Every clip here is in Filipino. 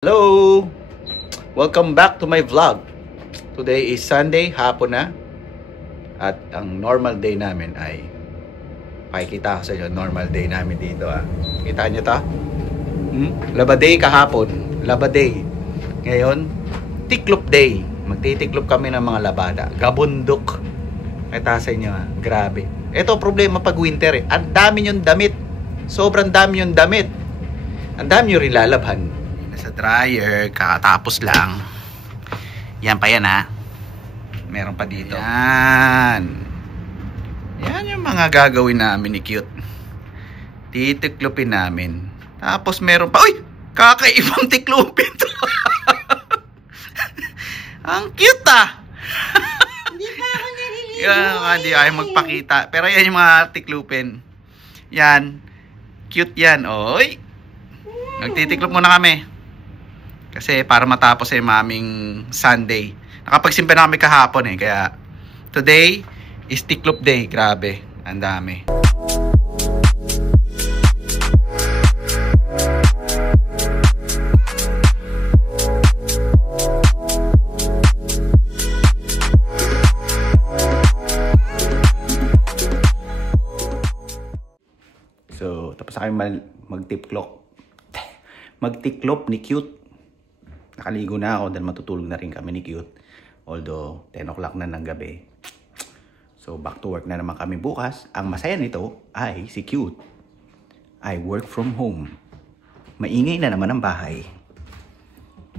Hello! Welcome back to my vlog. Today is Sunday, hapon na. At ang normal day namin ay pakikita ko sa inyo, normal day namin dito. Kita nyo to? Laba day kahapon. Laba day. Ngayon, tiklop day. Magtitiklop kami ng mga labada. Gabundok. Kita sa inyo grabe. Ito problema pag winter eh. Ang dami yung damit. Sobrang dami yung damit. Ang dami yung rin lalabhan. Sa dryer, kakatapos lang. Yan pa yan meron pa dito. Yan yung mga gagawin namin ni Cute. Titiklopin namin. Tapos meron pa, uy! Kakaibang tiklopin to. Ang cute Hindi pa ako naliligo. Hindi ayaw magpakita. Pero yan yung mga tiklopin. Yan. Cute yan. Oy! Nagtitiklop muna kami. Kasi para matapos ay maming Sunday. Nakapagsimpa na kami kahapon kaya today is tiklop day. Grabe, ang dami. So, tapos na kami magtiklop ni Cute. Nakaligo na ako dahil matutulog na rin kami ni Cute. Although 10 o'clock na ng gabi. So back to work na naman kami bukas. Ang masaya nito ay si Cute ay work from home. Maingay na naman ang bahay.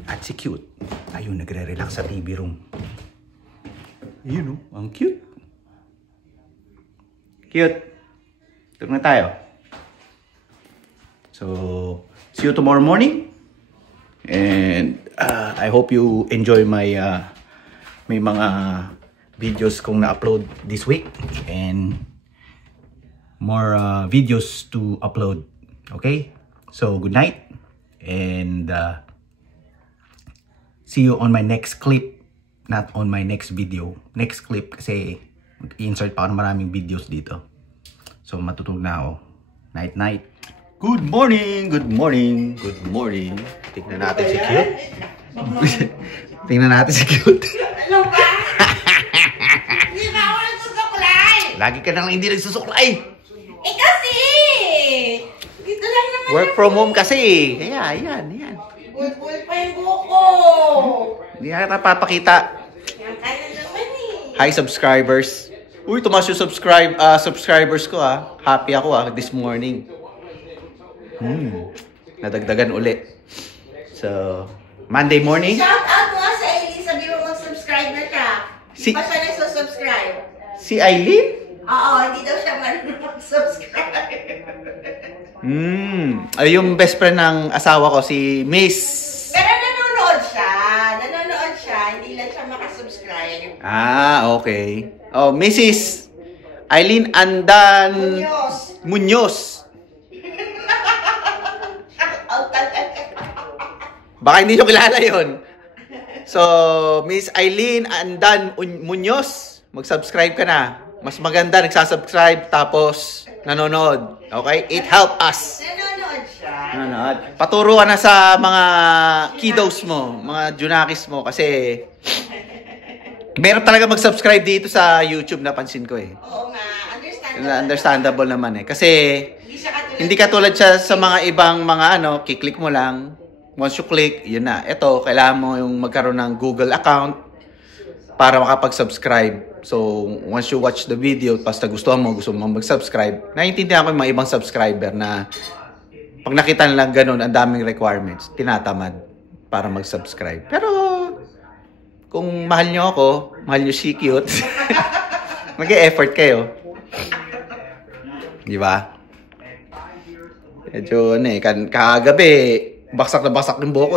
At si Cute ayun nagre-relax sa TV room. Ayun ang cute. Cute. Tulog na tayo. So see you tomorrow morning. And I hope you enjoy my may mga videos kong na-upload this week and more videos to upload. Okay? So good night and see you on my next clip, not on my next video. Next clip kasi mag-insert pa ako ng maraming videos dito. So matutulog na ako. Night night. Good morning! Good morning! Good morning! Tingnan natin si Cute. Tingnan natin si Cute. Ano ba? Hindi ba ako nagsusuklay? Lagi ka nang hindi nagsusuklay. Kasi! Dito lang naman. Work from home kasi. Kaya, yan. Bulbul pa yung buko. Hindi na napapakita. Yan ka na naman Hi subscribers. Uy, tumaas yung subscribers ko Happy ako this morning. Nadagdagan ulit. So, Monday morning. Shout out mo sa Aileen. Sabi mo mag-subscribe na siya. Hindi pa siya nagsusubscribe. Si Aileen? Oo, hindi daw siya marunong mag-subscribe. Ay, yung best friend ng asawa ko, si Miss. Pero nanonood siya. Hindi lang siya makasubscribe. Okay. Oh, Mrs. Aileen Andan Muñoz. Baka hindi nyo kilala yun. So, Miss Aileen Andan Muñoz, mag-subscribe ka na. Mas maganda, nagsasubscribe, tapos nanonood. Okay? It help us. Nanonood siya. Nanonood. Paturo ka na sa mga kiddos mo, mga junakis mo, kasi meron talaga mag-subscribe dito sa YouTube, napansin ko Oo nga, understandable. Understandable naman Kasi hindi siya katulad siya sa mga ibang mga kiklik mo lang. Once you click, yun na. Ito, kailangan mo yung magkaroon ng Google account para makapag-subscribe. So, once you watch the video, basta gusto mo mag-subscribe, naiintindihan ko yung mga ibang subscriber na pag nakita nilang ganun, ang daming requirements, tinatamad para mag-subscribe. Pero, kung mahal nyo ako, mahal nyo si Cute, mag-e-effort kayo. Di ba? Medyo, kagabi, baksak na baksak ng buko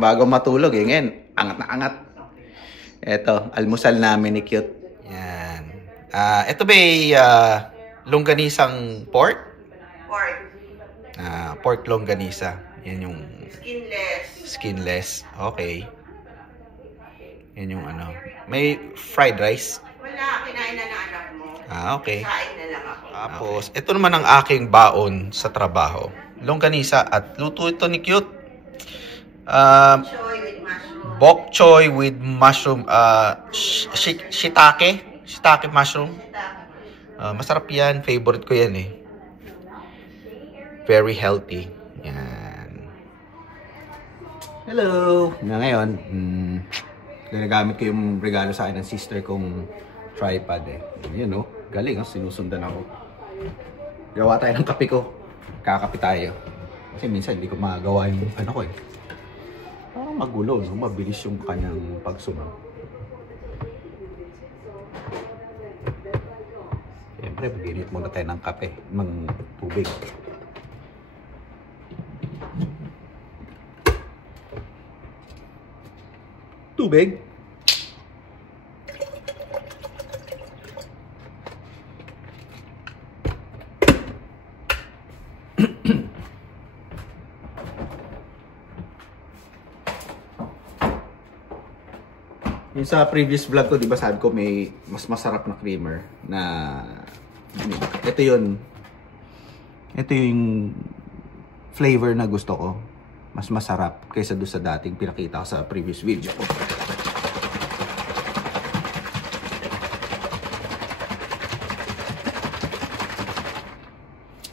bago matulog ngayon, angat na angat. Eto, almusal namin ni Cute. Yan. Ito ba longganisang pork? Pork. Pork longganisa. Yan yung Skinless. Okay. Yan yung May fried rice? Wala, kinain na ng anak mo. Okay. Kain na lang ako. Tapos, ito naman ang aking baon sa trabaho. Longganisa at luto ito ni Cute. Choy with mushroom. Bok choy with mushroom. Shiitake. Shiitake mushroom. Masarap yan. Favorite ko yan eh. Very healthy. Yan. Hello! Ngayon, ginagamit ko yung regalo sa akin ng sister kong tripod eh. Yun oh. Galing oh. Sinusundan ako. Gawa tayo ng kape ko. Kakape tayo. Kasi minsan hindi ko magagawa yung ano ko eh. Parang magulo, no? Mabilis yung kanyang pagsunod. Siyempre, mag-init muna tayo ng kape, ng tubig. Tubig? Yung sa previous vlog ko, di ba sabi ko may mas masarap na creamer na ito yung flavor na gusto ko. Mas masarap kaysa doon sa dating pinakita ko sa previous video ko.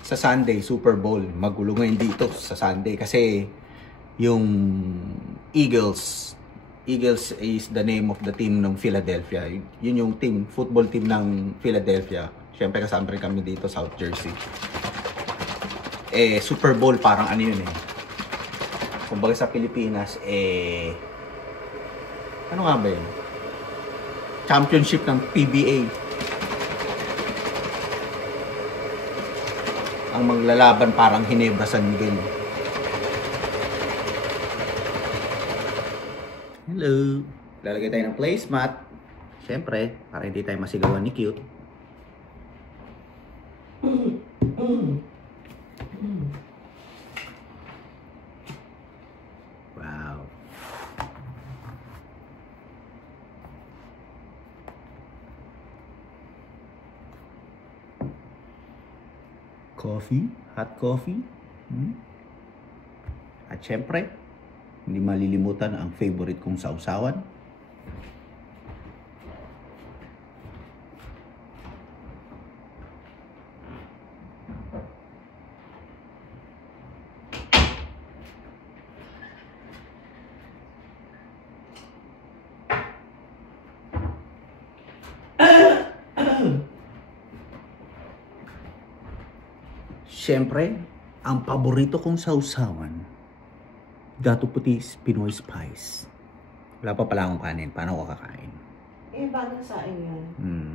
Sa Sunday, Super Bowl, magulo ngayon dito sa Sunday kasi yung Eagles is the name of the team ng Philadelphia. Yun yung team, football team ng Philadelphia. Siyempre kasama rin kami dito, South Jersey. Super Bowl parang ano yun eh. Kumbaga sa Pilipinas, ano nga ba yun? Championship ng PBA. Ang maglalaban parang Ginebra San Miguel. Hello! Lalagay tayo ng placemat. Siyempre, para hindi tayo masigawan ni Cute. Wow! Coffee? Hot coffee? At siyempre, hindi malilimutan ang favorite kong sausawan. Siyempre, ang paborito kong sausawan, gato puti Pinoy Spice. Wala pa pala akong kanin. Paano ko kakain? Bagong sain yun.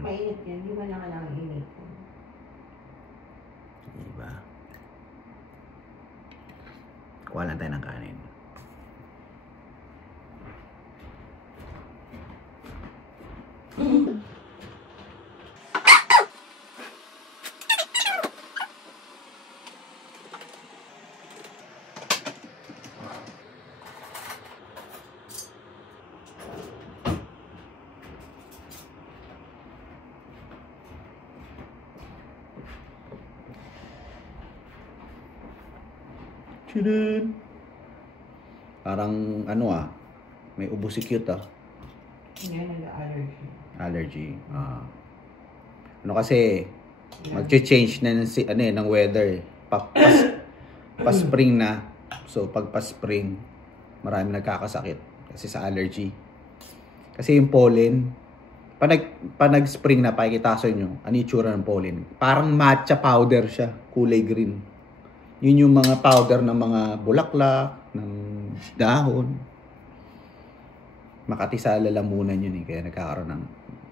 Mainit yan. Hindi mo na kailangan init. Diba? Kuha lang tayo ng kanin. Tadaan! Parang ano may ubo si Cute Yan, nag-allergy. Allergy. Ano kasi, mag-change na ng weather. Pa-spring na. So, pag pa-spring, marami nagkakasakit. Kasi sa allergy. Kasi yung pollen, pa nag-spring na, pakikita sa inyo, ano yung itsura ng pollen? Parang matcha powder siya, kulay green. Yun yung mga powder ng mga bulaklak, ng dahon. Makati sa lalamunan yun eh. Kaya nagkakaroon ng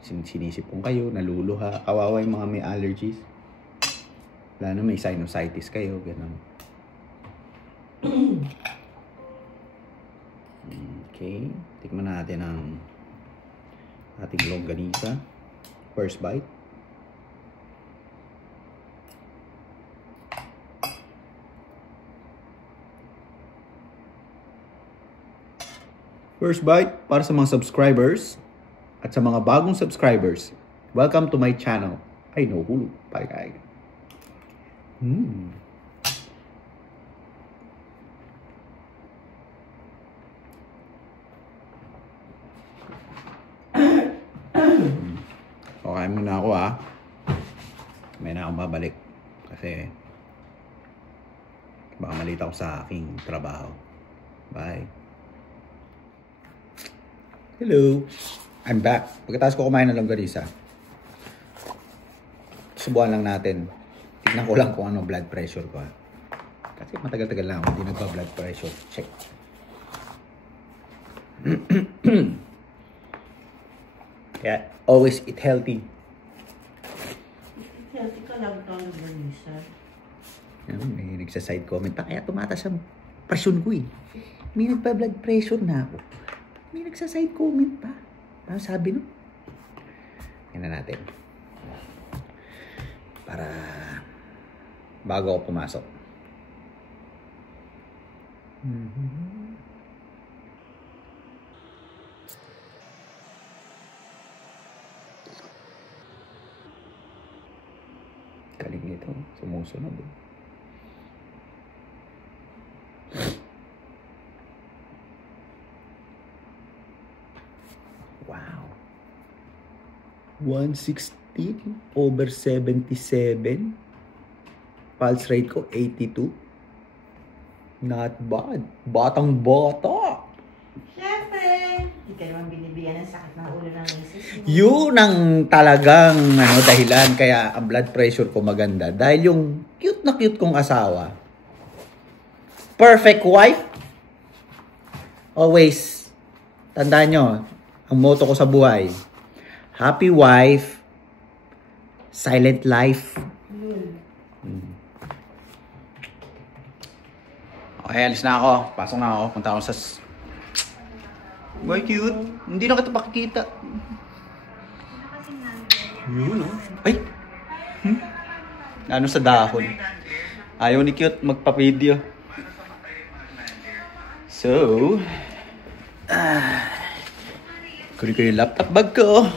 sinisipon kayo, naluluha. Kawawa yung mga may allergies. Lalo na may sinusitis kayo, gano'n. Okay. Tikman natin ang ating longganisa. First bite. First bite para sa mga subscribers at sa mga bagong subscribers. Welcome to my channel. Ay, no, hulo. Pagkay. Kakain muna ako ha. May na akong babalik. Kasi baka malita ako sa aking trabaho. Bye. Hello. I'm back. Pagkatapos ko kumain ng longganisa, subukan lang natin. Tignan ko lang kung ano blood pressure ko ha. Kasi matagal-tagal lang ako hindi nagpa-blood pressure. Check. Kaya always eat healthy. Healthy ka lang ito ang longganisa. May nagsa-side comment pa. Kaya tumataas ang presyon ko eh. May nagpa-blood pressure na ako. May nagsa-side comment pa. Ano sabi no? Yan na natin. Para bago ako pumasok. Galing nito. Sumusunod eh. Wow. 116/77. Pulse rate ko 82. Not bad. Batang bata. Siyempre, hindi ka naman binibigyan ng sakit ng ulo ng misis mo. Yun ang talagang dahilan kaya ang blood pressure ko maganda. Dahil yung cute na cute kong asawa. Perfect wife. Always. Tandaan nyo, ang motto ko sa buhay. Happy wife. Silent life. Okay, alis na ako. Pasok na ako. Punta ako sa... Boy, cute. Hindi na kita pakikita. Yun, oh. Ay! Ano sa dahon? Ayaw ni cute magpa-video. So... kunin ko yung laptop bag ko.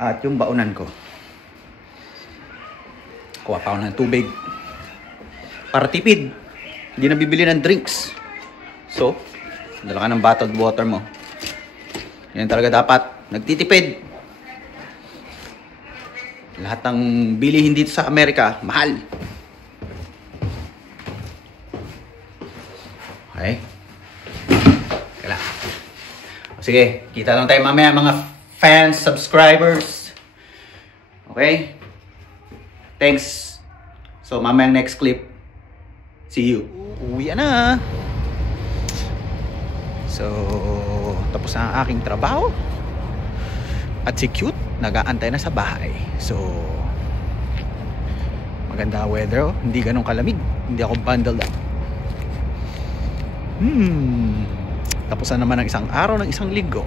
At yung baunan ko. Kuha pa ako ng tubig. Para tipid. Hindi na bibili ng drinks. So, dala ka ng bottled water mo. Yan talaga dapat. Nagtitipid. Lahat ng bilihin dito sa Amerika, mahal. Okay? Kala. Sige, kita lang tayo mamaya mga fans, subscribers. Okay? Thanks. So, mamaya next clip. See you. Uwi na. So, tapos na ang aking trabaho. At si Cute, nag-aantay na sa bahay. So, maganda weather. Oh. Hindi ganun kalamig. Hindi ako bundled up. Tapos na naman ang isang araw ng isang linggo.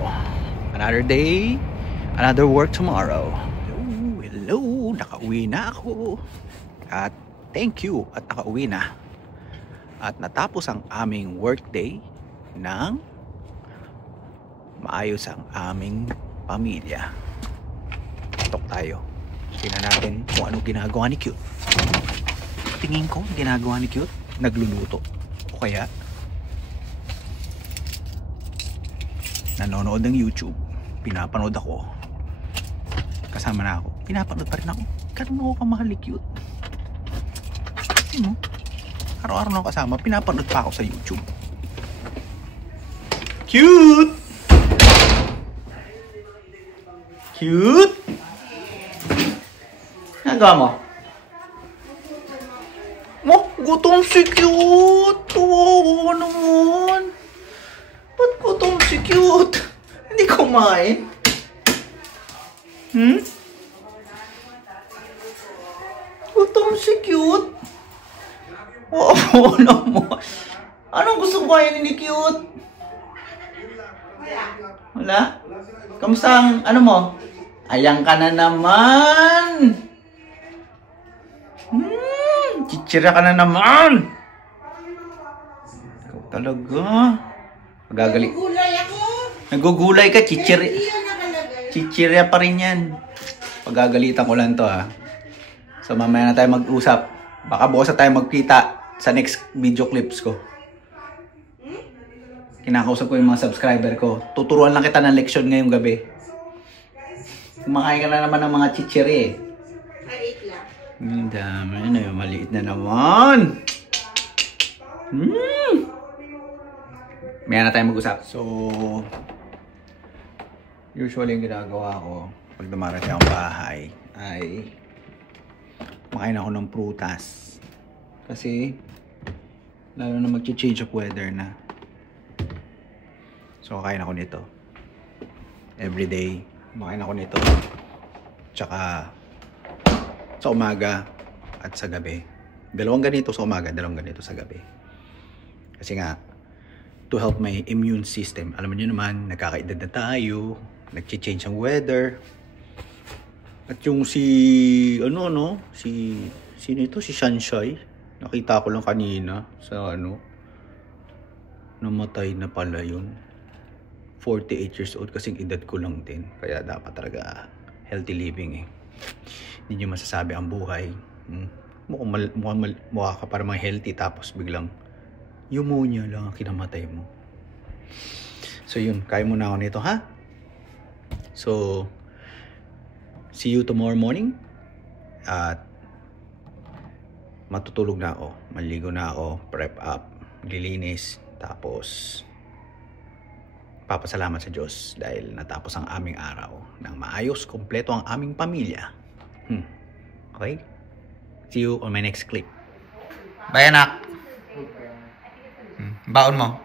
Another day, another work tomorrow. Hello. Nakauwi na ako. At thank you at nakauwi na. At natapos ang aming workday ng maayos ang aming pamilya. Tok tayo. Tingnan natin kung anong ginagawa ni Cute. Tingin ko ginagawa ni Cute, nagluluto. O kaya nanonood ng YouTube. Pinapanood ako. Kasama na ako. Pinapanood pa rin ako. Ganun ako kamahal ni Cute. Mo, araw-araw na kasama, pinapanood pa ako sa YouTube. Cute! Cute! Nagawa mo? Oh, gutom si Cute! Oo naman! Ba't gutom si Cute? Hindi kumain? Gutom si Cute? Oo naman. Anong gusto mo kainin ni Cute? Wala? Kamusta ang ano mo? Ayan ka na naman. Chichira ka na naman. Ikaw talaga. Magagalit. Nagugulay ako. Nagugulay ka, chichirya pa rin yan. Pagagalitan ko lang to ha. So mamaya na tayo mag-usap. Baka bukas na tayo magkita sa next video clips ko. Kinakausap ko yung mga subscriber ko. Tuturuan lang kita ng leksyon ngayong gabi. Kumakain ka na naman ng mga chichiri. Maliit lang. Ang dami. Ano yung maliit na naman? May na tayong mag-usap. So, usually yung ginagawa ko pag dumarating akong bahay ay makain ako ng prutas. Kasi, lalo na mag-change of weather na. So, kain ako nito. Everyday, makain ako nito. Tsaka, sa umaga at sa gabi. Dalawang ganito sa umaga, dalawang ganito sa gabi. Kasi nga, to help my immune system. Alam niyo naman, nagkakaedad na tayo, nag-change ang weather. At yung sino ito? Si Sunshine. Nakita ko lang kanina sa namatay na pala yun. 48 years old, kasing edad ko lang din. Kaya dapat talaga healthy living eh. Hindi nyo masasabi ang buhay. Mukha ka para mga healthy tapos biglang pneumonia lang ang kinamatay mo. So yun, kaya mo na ako nito ha? So, see you tomorrow morning. At matutulog na ako. Maligo na ako. Prep up. Lilinis. Tapos papasalamat sa Diyos dahil natapos ang aming araw ng maayos, kompleto ang aming pamilya. Okay? See you on my next clip. Bye anak! Baon mo?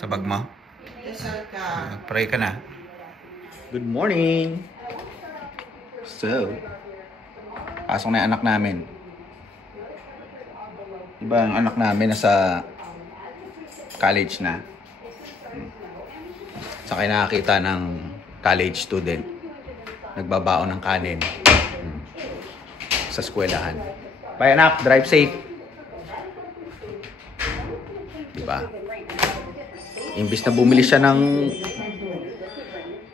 Sa bag mo? Pray ka na. Good morning! So, pasok na yung anak namin. Diba ang anak namin nasa college na. Saka nakakita ng college student nagbabaon ng kanin sa eskwelahan. Bye anak, drive safe. Diba? Imbis na bumili siya ng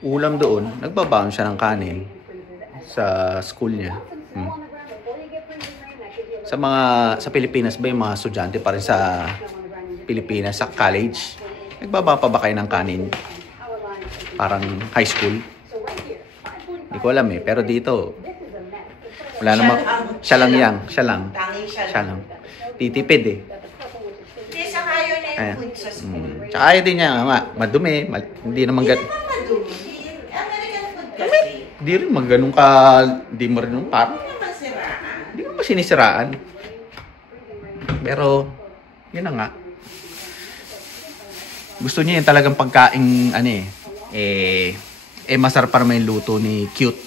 ulam doon, nagbabaon siya ng kanin sa school niya. Sa Pilipinas ba yung mga estudyante pa rin sa Pilipinas, sa college, nagbaba pa ba kayo ng kanin? Parang high school? Hindi ko alam eh. Pero dito, wala namang, siya lang. Titipid eh. Hindi, saka yun na yung food sa school. Tsaka ayaw din niya nga, madumi. Hindi naman Hindi naman madumi. American food kasi. Hindi rin ganun ka, hindi mo rin parang. Hindi naman siraan. Hindi naman sinisiraan. Pero, yun na nga. Gusto niya yung talagang pagkain, masarap para may luto ni Cute.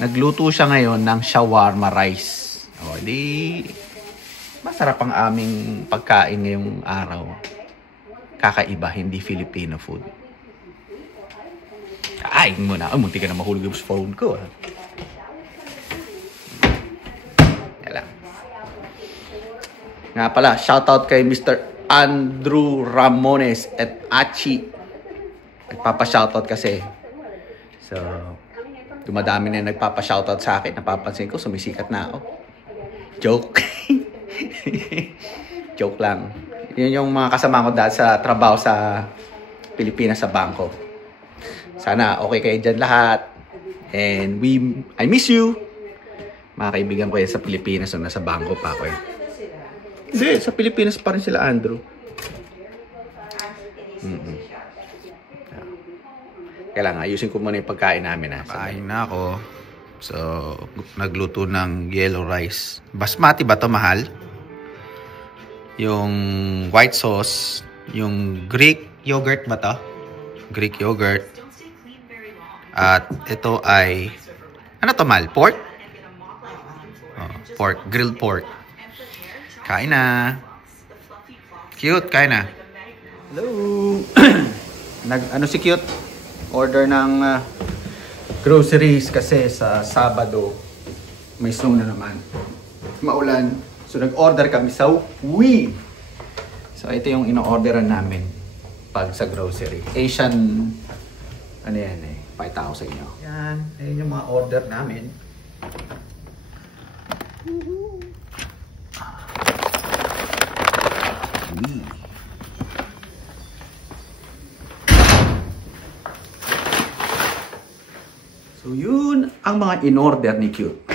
Nagluto siya ngayon ng shawarma rice. O, di masarap ang aming pagkain ngayong araw. Kakaiba, hindi Filipino food. Kain mo na. Munti ka na mahulog yung phone ko. Yan. Nga pala, shoutout kay Mr. Andrew Ramones at Achi. Nagpapa-shoutout kasi. So, dumadami na nagpapa-shoutout sa akin. Napapansin ko, sumisikat na ako. Joke. Joke lang. Yun yung mga kasama ko dahil sa trabaho sa Pilipinas sa bangko. Sana okay kayo dyan lahat. And I miss you. Mga kaibigan ko yan sa Pilipinas o nasa bangko pa ako eh. Hindi, sa Pilipinas pa rin sila, Andrew. Kailangan ayusin ko muna yung pagkain namin. Kain na ako. So, nagluto ng yellow rice. Basmati ba to mahal? Yung white sauce. Yung Greek yogurt ba to? Greek yogurt. At ito ay, ano to mahal? Pork? Oh, pork. Grilled pork. Kain na. Cute, kain na. Hello. Ano si Cute? Order ng groceries kasi sa Sabado may snow na naman. Maulan. So nag-order kami sa Wii. So ito yung ino-orderan namin pag sa grocery. Asian, ano yan eh, pakita ko sa inyo. Yan, ayun yung mga order namin. Wii. So, yun ang mga in-order ni Cute.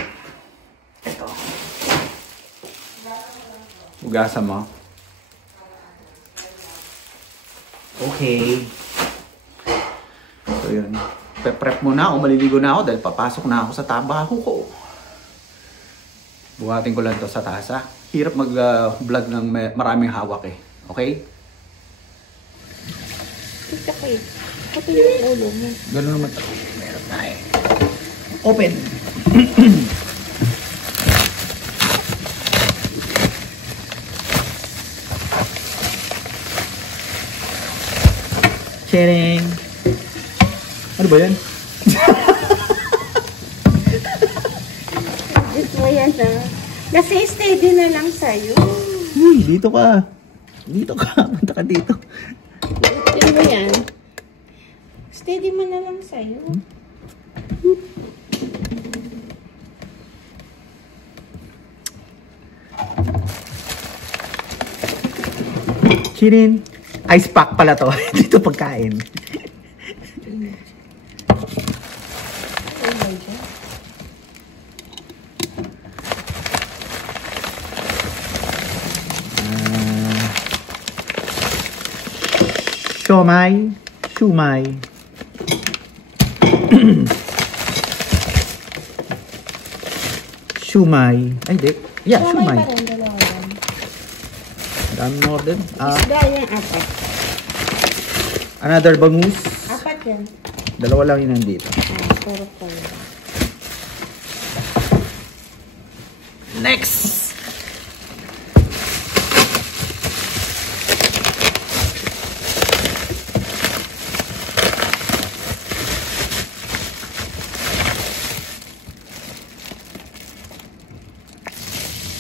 Ito. Hugasan mo. Okay. So, yun. Pe-prep muna ako. Maliligo na ako dahil papasok na ako sa trabaho ko. Buhatin ko lang to sa tasa. Hirap mag-vlog ng maraming hawak eh. Okay? Ito kayo. Ito yung ulo mo. Ganun naman ito. Meron na eh. Open! Sharing! Ano ba yan? Ito yan ah. Kasi steady na lang sa'yo. Uy, dito ka. Dito ka. Punta ka dito. Ano ba yan? Steady mo na lang sa'yo. Chirin. Ice pack pala to. Dito pagkain. Siomai. Shumai. Shumai. Ay, di. Yeah, shumai. Pa rin, dalawa yan. Dami more din. Isda yan, apat. Another bangus. Apat yan. Dalawa lang yun nandito. Puro pa yan. Next!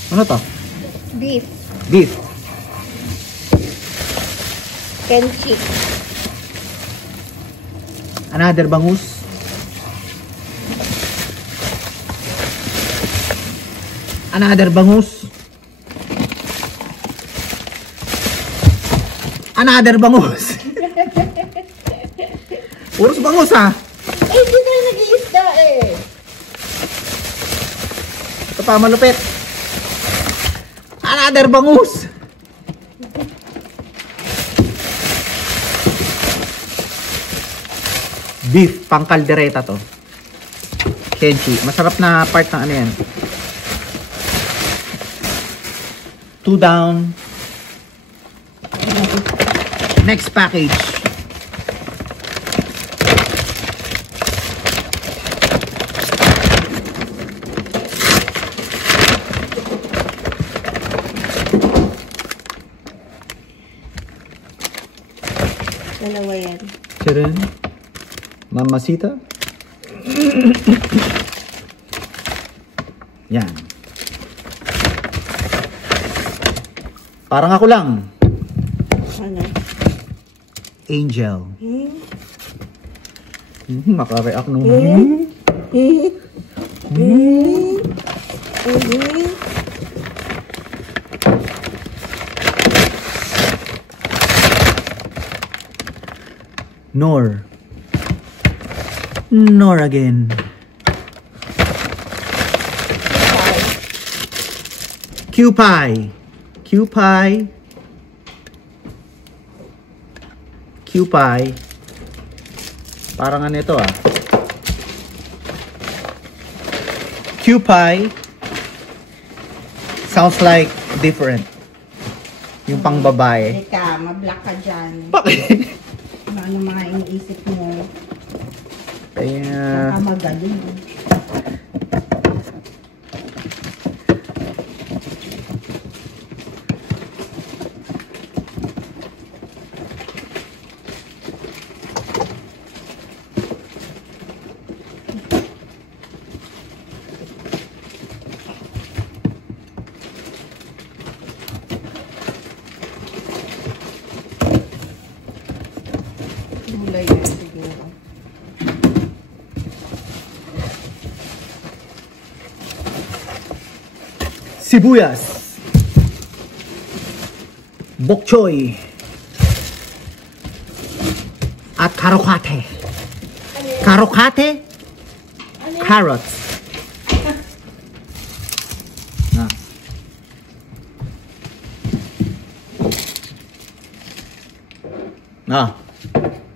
Ano to? Beef. Beef. Kenchi. Another bangus. Another bangus. Another bangus. Puros bangus ha. Eh, hindi tayo nag-iisda eh. Ito pa malupit. Another bangus. Beef, pang kaldereta to. Kenchi. Masarap na part ng ano yan. 2 down. Next package. Dalawa yan. Chirin. Mamacita. Yan. Parang ako lang. Ano? Angel. Makareact nung Nor. Nor again. Q-Pie. Q-Pie. Q-Pie. Parang ano ito ah. Q-Pie. Sounds like different. Yung pang babae. Teka, mablock ka dyan. Bakit? Ano mga iniisip mo? Kaya... Saka magaling. Gulay yan siguro. Sibuyas. Bok choy. At karokate. Karokate? carrots.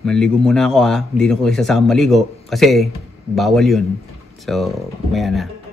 Maligo muna ako ha. Hindi na ko isasama maligo kasi bawal yun. So, maya na.